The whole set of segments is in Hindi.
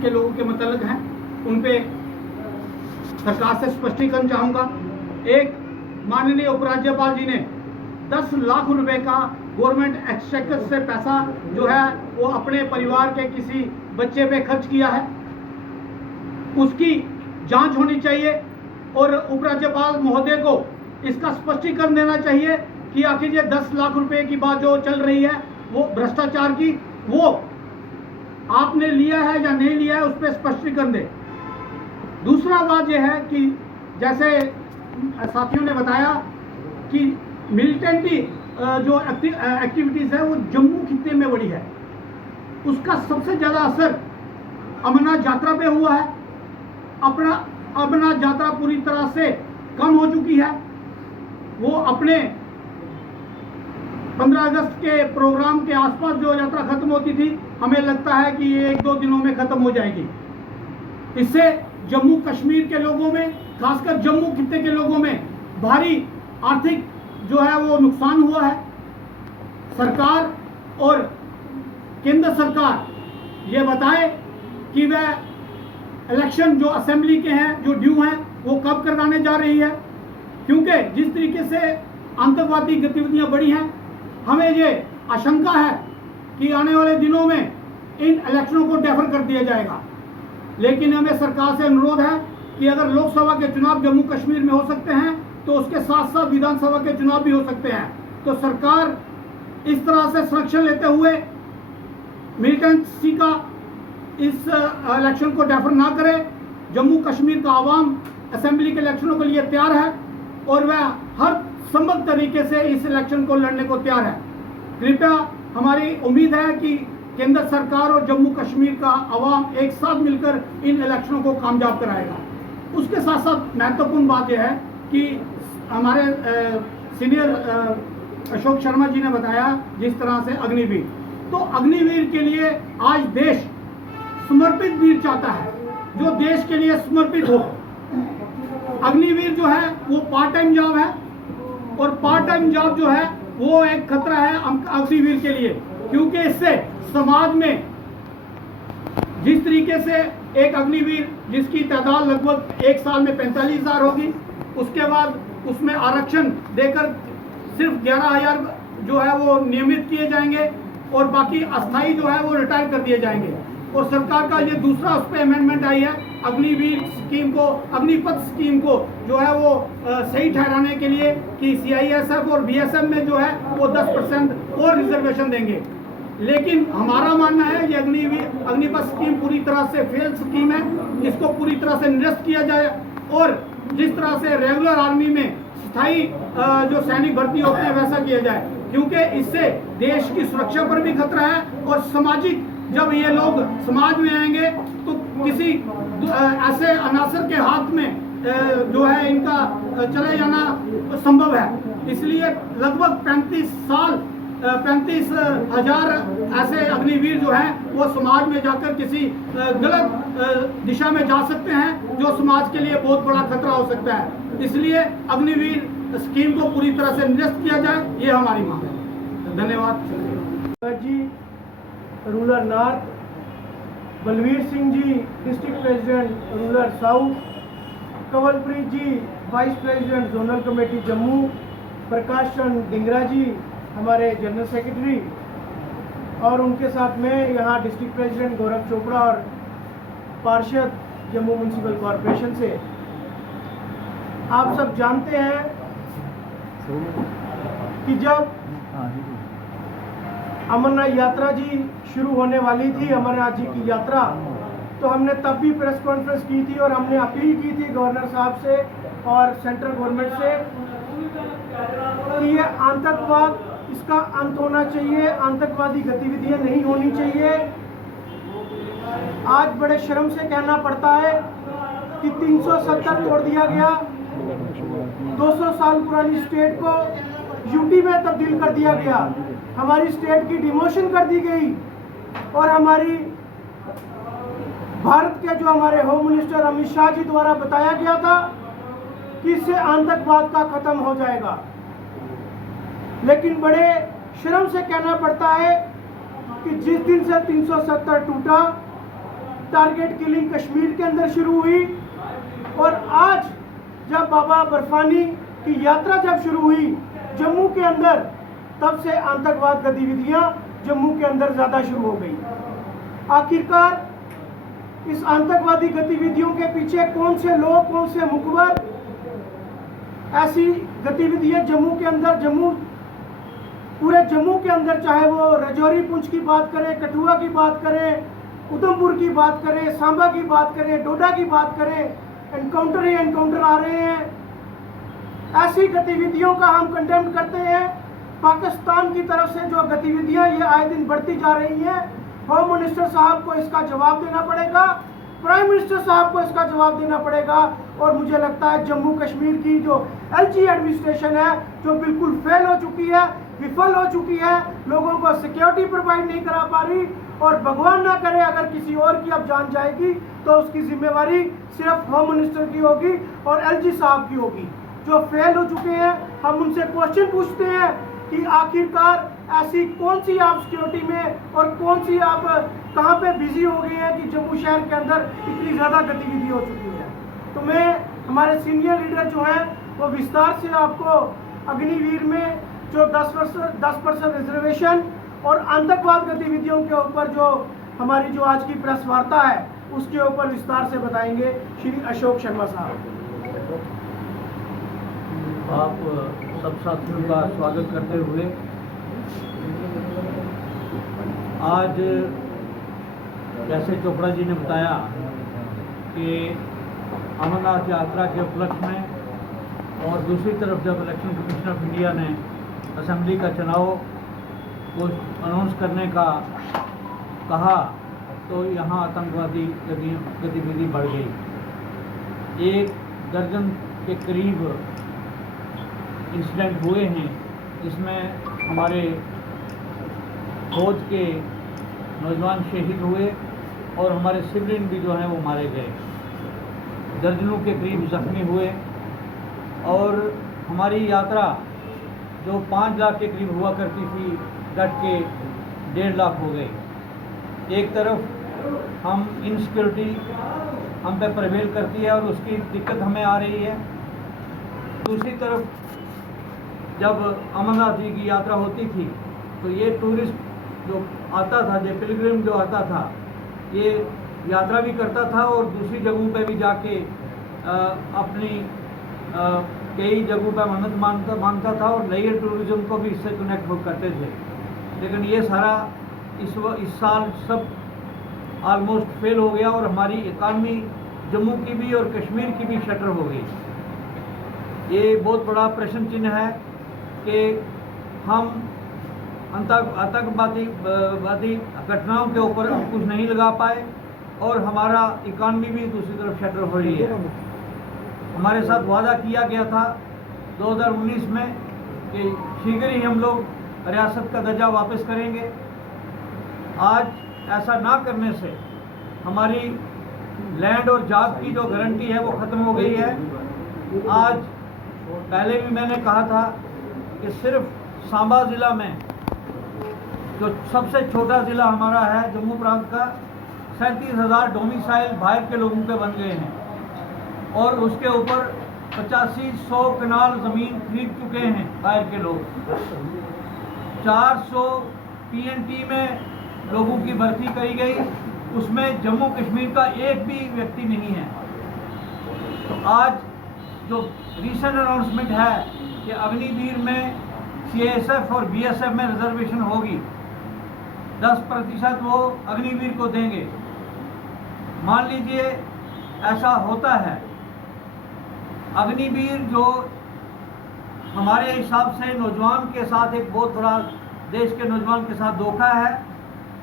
कश्मीर के लोगों के मतलब हैं, उन पे सरकार से स्पष्टीकरण चाहूँगा। एक, माननीय उपराज्यपाल जी ने 10 लाख रुपए का गवर्नमेंट एक्सचेकर से पैसा जो है वो अपने परिवार के किसी बच्चे पे खर्च किया है, उसकी जांच होनी चाहिए और उपराज्यपाल महोदय को इसका स्पष्टीकरण देना चाहिए कि आखिर ये 10 लाख रुपए की बात जो चल रही है वो भ्रष्टाचार की, वो आपने लिया है या नहीं लिया है, उस पर स्पष्टीकरण दे। दूसरा बात यह है कि जैसे साथियों ने बताया कि मिलिटेंटी जो एक्टिविटीज़ है वो जम्मू खित्ते में बढ़ी है, उसका सबसे ज़्यादा असर अमरनाथ यात्रा पे हुआ है। अपना अमरनाथ यात्रा पूरी तरह से कम हो चुकी है। वो अपने 15 अगस्त के प्रोग्राम के आसपास जो यात्रा खत्म होती थी, हमें लगता है कि ये 1-2 दिनों में खत्म हो जाएगी। इससे जम्मू कश्मीर के लोगों में, खासकर जम्मू खित्ते के लोगों में भारी आर्थिक जो है वो नुकसान हुआ है। सरकार और केंद्र सरकार ये बताए कि वह इलेक्शन जो असेंबली के हैं, जो ड्यू हैं, वो कब करवाने जा रही है, क्योंकि जिस तरीके से आतंकवादी गतिविधियां बढ़ी हैं, हमें ये आशंका है कि आने वाले दिनों में इन इलेक्शनों को डेफर कर दिया जाएगा। लेकिन हमें सरकार से अनुरोध है कि अगर लोकसभा के चुनाव जम्मू कश्मीर में हो सकते हैं तो उसके साथ साथ विधानसभा के चुनाव भी हो सकते हैं, तो सरकार इस तरह से संरक्षण लेते हुए मिलिटेंसी का इस इलेक्शन को डेफर ना करे। जम्मू कश्मीर का आवाम असेंबली के इलेक्शनों के लिए तैयार है और वह हर संभव तरीके से इस इलेक्शन को लड़ने को तैयार है। कृपया, हमारी उम्मीद है कि केंद्र सरकार और जम्मू कश्मीर का आवाम एक साथ मिलकर इन इलेक्शनों को कामयाब कराएगा। उसके साथ साथ महत्वपूर्ण बात यह है कि हमारे सीनियर अशोक शर्मा जी ने बताया जिस तरह से अग्निवीर, तो अग्निवीर के लिए आज देश समर्पित वीर चाहता है, जो देश के लिए समर्पित हो। अग्निवीर जो है वो पार्ट टाइम जॉब है और पार्ट टाइम जॉब जो है वो एक खतरा है अग्निवीर के लिए, क्योंकि इससे समाज में जिस तरीके से एक अग्निवीर जिसकी तादाद लगभग एक साल में 45,000 होगी, उसके बाद उसमें आरक्षण देकर सिर्फ 11,000 जो है वो नियमित किए जाएंगे और बाकी अस्थायी जो है वो रिटायर कर दिए जाएंगे। और सरकार का ये दूसरा उस पर अमेंडमेंट आई है अग्निवीर स्कीम को, अग्निपथ स्कीम को जो है वो सही ठहराने के लिए कि CISF और BSF में जो है वो 10% और रिजर्वेशन देंगे। लेकिन हमारा मानना है ये अग्निपथ स्कीम पूरी तरह से फेल स्कीम है, इसको पूरी तरह से निरस्त किया जाए और जिस तरह से रेगुलर आर्मी में स्थायी जो सैनिक भर्ती होते हैं वैसा किया जाए, क्योंकि इससे देश की सुरक्षा पर भी खतरा है और सामाजिक, जब ये लोग समाज में आएंगे तो किसी ऐसे अनासर के हाथ में जो है इनका चले जाना संभव है। इसलिए लगभग 35,000 ऐसे अग्निवीर जो हैं वो समाज में जाकर किसी गलत दिशा में जा सकते हैं, जो समाज के लिए बहुत बड़ा खतरा हो सकता है। इसलिए अग्निवीर स्कीम को पूरी तरह से निरस्त किया जाए, ये हमारी मांग है। धन्यवाद जी। Rural north, Balvir Singh ji district president rural south, Kanwalpreet ji vice president zonal committee Jammu, Prakash Chand Dingra ji हमारे जनरल सेक्रेटरी, और उनके साथ में यहाँ डिस्ट्रिक्ट प्रेसिडेंट गौरव चोपड़ा और पार्षद जम्मू म्यूनसिपल कॉरपोरेशन से। आप सब जानते हैं कि जब अमरनाथ यात्रा जी शुरू होने वाली थी, अमरनाथ जी की यात्रा, तो हमने तब भी प्रेस कॉन्फ्रेंस की थी और हमने अपील की थी गवर्नर साहब से और सेंट्रल गवर्नमेंट से कि ये आतंकवाद, इसका अंत होना चाहिए, आतंकवादी गतिविधियां नहीं होनी चाहिए। आज बड़े शर्म से कहना पड़ता है कि 370 तोड़ दिया गया, 200 साल पुरानी स्टेट को यूटी में तब्दील कर दिया गया, हमारी स्टेट की डिमोशन कर दी गई और हमारी भारत के जो हमारे होम मिनिस्टर अमित शाह जी द्वारा बताया गया था कि इससे आतंकवाद का खत्म हो जाएगा। लेकिन बड़े शर्म से कहना पड़ता है कि जिस दिन से 370 टूटा टारगेट किलिंग कश्मीर के अंदर शुरू हुई, और आज जब बाबा बर्फानी की यात्रा जब शुरू हुई जम्मू के अंदर, तब से आतंकवाद गतिविधियां जम्मू के अंदर ज़्यादा शुरू हो गई। आखिरकार इस आतंकवादी गतिविधियों के पीछे कौन से लोग, कौन से मुखबर ऐसी गतिविधियां जम्मू के अंदर, पूरे जम्मू के अंदर, चाहे वो राजौरी पुंछ की बात करें, कठुआ की बात करें, उधमपुर की बात करें, सांबा की बात करें, डोडा की बात करें, एनकाउंटर ही एनकाउंटर आ रहे हैं। ऐसी गतिविधियों का हम कंडेम करते हैं। पाकिस्तान की तरफ से जो गतिविधियां ये आए दिन बढ़ती जा रही हैं, होम मिनिस्टर साहब को इसका जवाब देना पड़ेगा, प्राइम मिनिस्टर साहब को इसका जवाब देना पड़ेगा। और मुझे लगता है जम्मू कश्मीर की जो एलजी एडमिनिस्ट्रेशन है, जो बिल्कुल फेल हो चुकी है, विफल हो चुकी है, लोगों को सिक्योरिटी प्रोवाइड नहीं करा पा रही, और भगवान ना करे अगर किसी और की अब जान जाएगी तो उसकी जिम्मेवारी सिर्फ होम मिनिस्टर की होगी और एलजी साहब की होगी, जो फेल हो चुके हैं। हम उनसे क्वेश्चन पूछते हैं कि आखिरकार ऐसी कौन सी आप सिक्योरिटी में और कौन सी आप कहाँ पे बिजी हो गए हैं कि जम्मू शहर के अंदर इतनी ज़्यादा गतिविधि हो चुकी है। तो मैं, हमारे सीनियर लीडर जो हैं वो विस्तार से आपको अग्निवीर में जो 10% रिजर्वेशन और आतंकवाद गतिविधियों के ऊपर जो हमारी जो आज की प्रेस वार्ता है उसके ऊपर विस्तार से बताएंगे श्री अशोक शर्मा साहब। आप सब साथियों का स्वागत करते हुए आज जैसे चोपड़ा जी ने बताया कि अमरनाथ यात्रा के उपलक्ष्य में और दूसरी तरफ जब इलेक्शन कमीशन ऑफ इंडिया ने असेंबली का चुनाव को अनाउंस करने का कहा तो यहाँ आतंकवादी गतिविधि बढ़ गई। 1 दर्जन के करीब इंसिडेंट हुए हैं, जिसमें हमारे फौज के नौजवान शहीद हुए और हमारे सिविलियन भी जो हैं वो मारे गए, दर्जनों के करीब जख्मी हुए। और हमारी यात्रा जो 5 लाख के करीब हुआ करती थी, घट के 1.5 लाख हो गई। एक तरफ हम इनसिक्योरिटी हम पे प्रिवेल करती है और उसकी दिक्कत हमें आ रही है, दूसरी तरफ जब अमरनाथ जी की यात्रा होती थी तो ये टूरिस्ट जो आता था, जो पिलग्रिम जो आता था, ये यात्रा भी करता था और दूसरी जगहों पे भी जाके अपनी कई जगहों पर मन्नत मांगता था और लेयर टूरिज्म को भी इससे कनेक्ट हो करते थे। लेकिन ये सारा इस साल सब ऑलमोस्ट फेल हो गया और हमारी इकानमी जम्मू की भी और कश्मीर की भी शटर हो गई। ये बहुत बड़ा प्रश्न चिन्ह है कि हम आतंकवादी घटनाओं के ऊपर कुछ नहीं लगा पाए और हमारा इकानमी भी दूसरी तरफ शटर हो रही है। हमारे साथ वादा किया गया था 2019 में कि शीघ्र ही हम लोग रियासत का दर्जा वापस करेंगे। आज ऐसा ना करने से हमारी लैंड और जॉब की जो गारंटी है वो ख़त्म हो गई है। आज पहले भी मैंने कहा था कि सिर्फ सांबा ज़िला में, जो सबसे छोटा ज़िला हमारा है जम्मू प्रांत का, 37,000 डोमिसाइल बाहर के लोगों के बन गए हैं और उसके ऊपर 85-100 कनाल ज़मीन खरीद चुके हैं बाहर के लोग। 400 PNT में लोगों की भर्ती करी गई, उसमें जम्मू कश्मीर का एक भी व्यक्ति नहीं है। तो आज जो रिसेंट अनाउंसमेंट है कि अग्निवीर में CSF और BSF में रिजर्वेशन होगी, 10% वो अग्निवीर को देंगे। मान लीजिए ऐसा होता है, अग्निवीर जो हमारे हिसाब से नौजवान के साथ एक बहुत बड़ा देश के नौजवान के साथ धोखा है।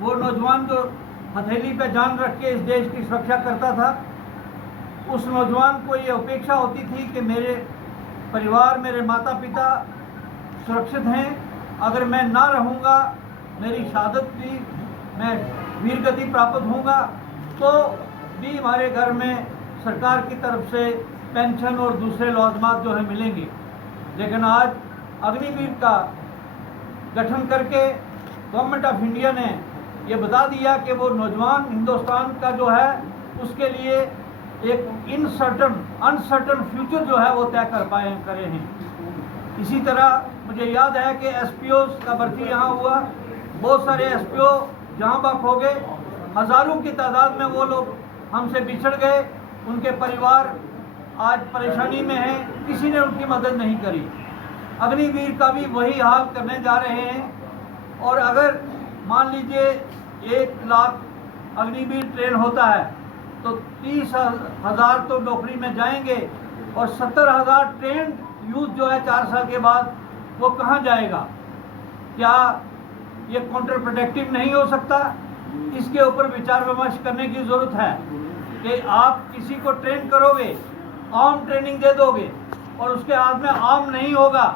वो नौजवान जो हथेली पे जान रख के इस देश की सुरक्षा करता था, उस नौजवान को ये अपेक्षा होती थी कि मेरे परिवार, मेरे माता पिता सुरक्षित हैं, अगर मैं ना रहूँगा, मेरी शहादत भी, मैं वीरगति प्राप्त होऊंगा तो भी हमारे घर में सरकार की तरफ से पेंशन और दूसरे लवाजमात जो है मिलेंगे। लेकिन आज अग्निवीर का गठन करके गवर्नमेंट ऑफ इंडिया ने ये बता दिया कि वो नौजवान हिंदुस्तान का जो है उसके लिए एक अनसर्टन फ्यूचर जो है वो तय करे हैं। इसी तरह मुझे याद है कि एसपीओ का भर्ती यहाँ हुआ, बहुत सारे एसपीओ जहाँ बाक हो गए, हज़ारों की तादाद में वो लोग हमसे बिछड़ गए, उनके परिवार आज परेशानी में हैं, किसी ने उनकी मदद नहीं करी। अग्निवीर का भी वही हाल करने जा रहे हैं। और अगर मान लीजिए 1 लाख अग्निवीर ट्रेन होता है तो 30,000 तो नौकरी में जाएंगे और 70,000 ट्रेन यूथ जो है 4 साल के बाद वो कहाँ जाएगा? क्या ये काउंटर प्रोडक्टिव नहीं हो सकता? इसके ऊपर विचार विमर्श करने की ज़रूरत है कि आप किसी को ट्रेन करोगे, आर्म ट्रेनिंग दे दोगे और उसके हाथ में आर्म नहीं होगा